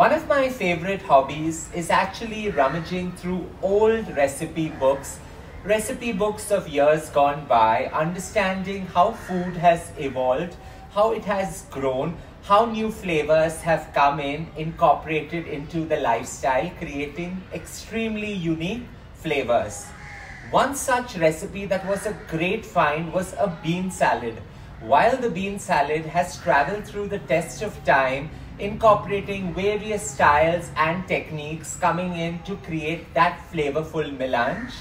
One of my favorite hobbies is actually rummaging through old recipe books of years gone by, understanding how food has evolved, how it has grown, how new flavors have come in, incorporated into the lifestyle, creating extremely unique flavors. One such recipe that was a great find was a bean salad. While the bean salad has traveled through the test of time, incorporating various styles and techniques coming in to create that flavorful melange.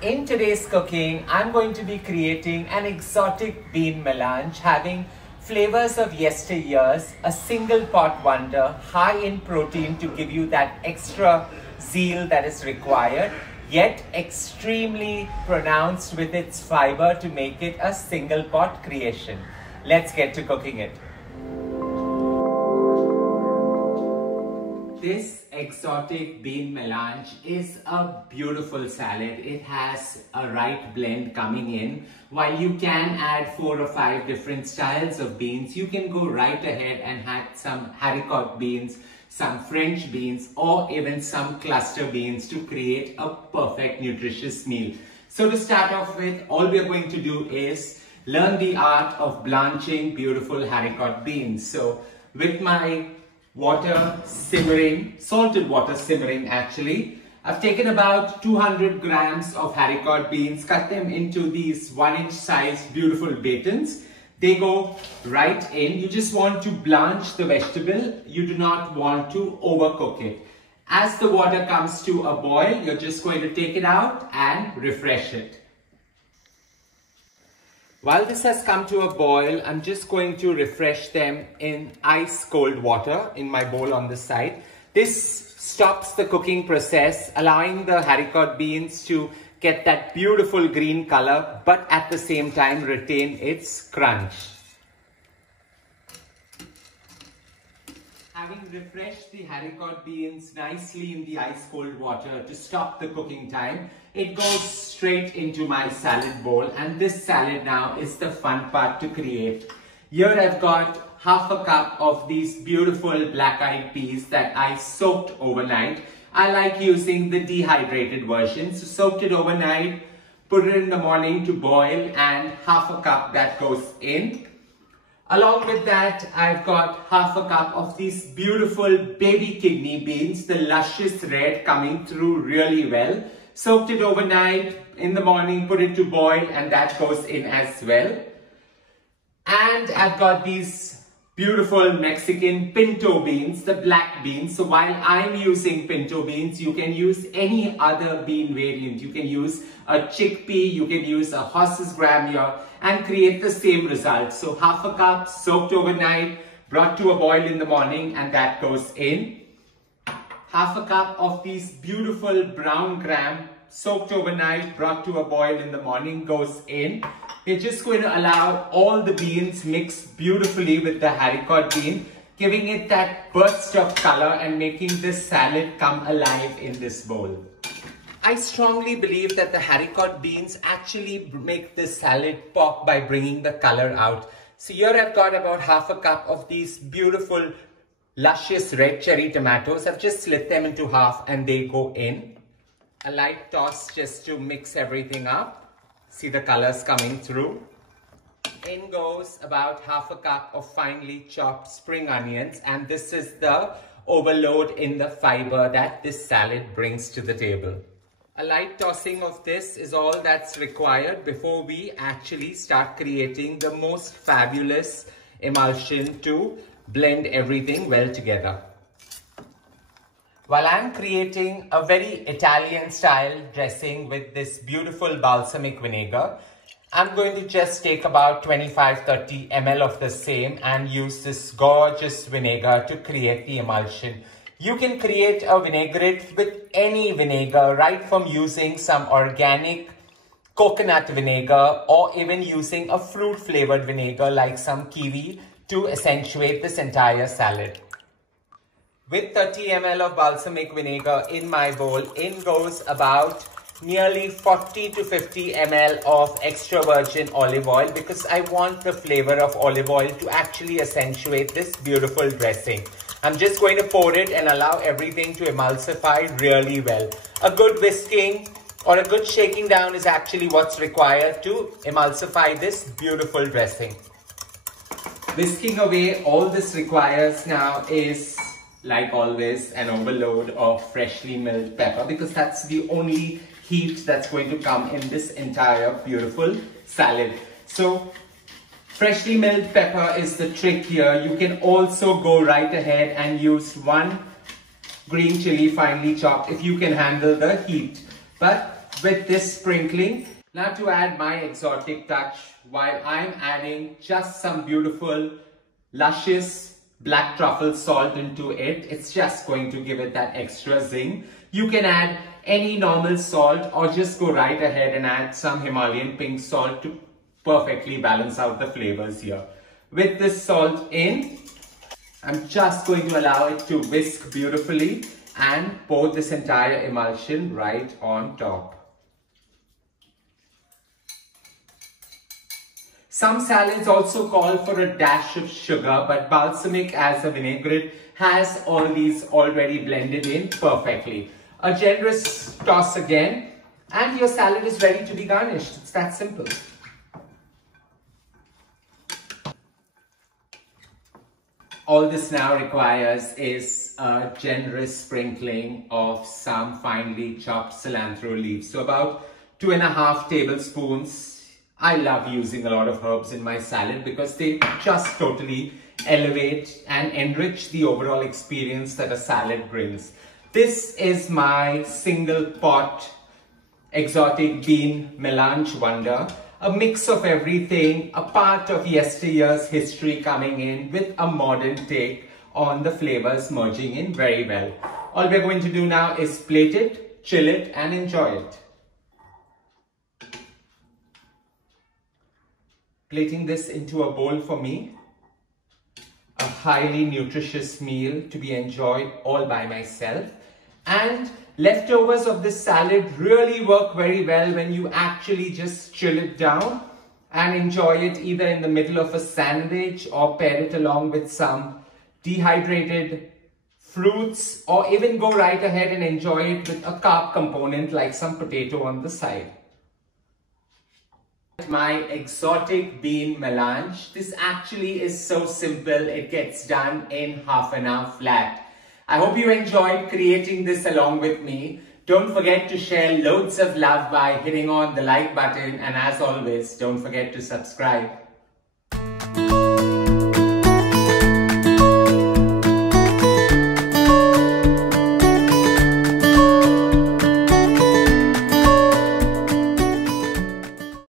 In today's cooking, I'm going to be creating an exotic bean melange having flavors of yesteryears, a single pot wonder, high in protein to give you that extra zeal that is required, yet extremely pronounced with its fiber to make it a single pot creation. Let's get to cooking it. This exotic bean melange is a beautiful salad. It has a right blend coming in. While you can add 4 or 5 different styles of beans, you can go right ahead and add some haricot beans, some French beans, or even some cluster beans to create a perfect nutritious meal. So to start off with, all we are going to do is learn the art of blanching beautiful haricot beans. So with my water simmering, salted water simmering actually, I've taken about 200 grams of haricot beans, cut them into these 1-inch sized beautiful batons. They go right in. You just want to blanch the vegetable. You do not want to overcook it. As the water comes to a boil, you're just going to take it out and refresh it. While this has come to a boil, I'm just going to refresh them in ice cold water in my bowl on the side. This stops the cooking process, allowing the haricot beans to get that beautiful green color, but at the same time retain its crunch. Having refreshed the haricot beans nicely in the ice cold water to stop the cooking time, it goes straight into my salad bowl, and this salad now is the fun part to create. Here I've got half a cup of these beautiful black-eyed peas that I soaked overnight. I like using the dehydrated version, so soaked it overnight, put it in the morning to boil, and half a cup that goes in. Along with that, I've got half a cup of these beautiful baby kidney beans, the luscious red coming through really well. Soaked it overnight, in the morning put it to boil, and that goes in as well. And I've got these beautiful Mexican pinto beans, the black beans. So while I'm using pinto beans, you can use any other bean variant. You can use a chickpea, you can use a horse's gramure and create the same result. So half a cup soaked overnight, brought to a boil in the morning, and that goes in. Half a cup of these beautiful brown gram soaked overnight, brought to a boil in the morning, goes in. We're just going to allow all the beans mix beautifully with the haricot bean, giving it that burst of color and making this salad come alive in this bowl. I strongly believe that the haricot beans actually make this salad pop by bringing the color out. So here I've got about half a cup of these beautiful luscious red cherry tomatoes. I've just slit them into half and they go in. A light toss just to mix everything up. See the colors coming through. In goes about half a cup of finely chopped spring onions, and this is the overload in the fiber that this salad brings to the table. A light tossing of this is all that's required before we actually start creating the most fabulous emulsion to blend everything well together. While I'm creating a very Italian style dressing with this beautiful balsamic vinegar, I'm going to just take about 25-30 ml of the same and use this gorgeous vinegar to create the emulsion. You can create a vinaigrette with any vinegar, right from using some organic coconut vinegar or even using a fruit flavored vinegar like some kiwi to accentuate this entire salad. With 30 ml of balsamic vinegar in my bowl, in goes about nearly 40 to 50 ml of extra virgin olive oil because I want the flavor of olive oil to actually accentuate this beautiful dressing. I'm just going to pour it and allow everything to emulsify really well. A good whisking or a good shaking down is actually what's required to emulsify this beautiful dressing. Whisking away, all this requires now is, like always, an overload of freshly milled pepper, because that's the only heat that's going to come in this entire beautiful salad. So freshly milled pepper is the trick here. You can also go right ahead and use one green chili finely chopped if you can handle the heat. But with this sprinkling, now to add my exotic touch, while I'm adding just some beautiful, luscious black truffle salt into it, it's just going to give it that extra zing. You can add any normal salt or just go right ahead and add some Himalayan pink salt to perfectly balance out the flavors here. With this salt in, I'm just going to allow it to whisk beautifully and pour this entire emulsion right on top. Some salads also call for a dash of sugar, but balsamic as a vinaigrette has all these already blended in perfectly. A generous toss again, and your salad is ready to be garnished. It's that simple. All this now requires is a generous sprinkling of some finely chopped cilantro leaves. So about 2.5 tablespoons. I love using a lot of herbs in my salad because they just totally elevate and enrich the overall experience that a salad brings. This is my single pot exotic bean melange wonder. A mix of everything, a part of yesteryear's history coming in with a modern take on the flavors merging in very well. All we're going to do now is plate it, chill it and enjoy it. Plating this into a bowl for me. A highly nutritious meal to be enjoyed all by myself. And leftovers of this salad really work very well when you actually just chill it down and enjoy it either in the middle of a sandwich or pair it along with some dehydrated fruits, or even go right ahead and enjoy it with a carb component like some potato on the side. My exotic bean melange. This actually is so simple, it gets done in half an hour flat. I hope you enjoyed creating this along with me. Don't forget to share loads of love by hitting on the like button, and as always, don't forget to subscribe.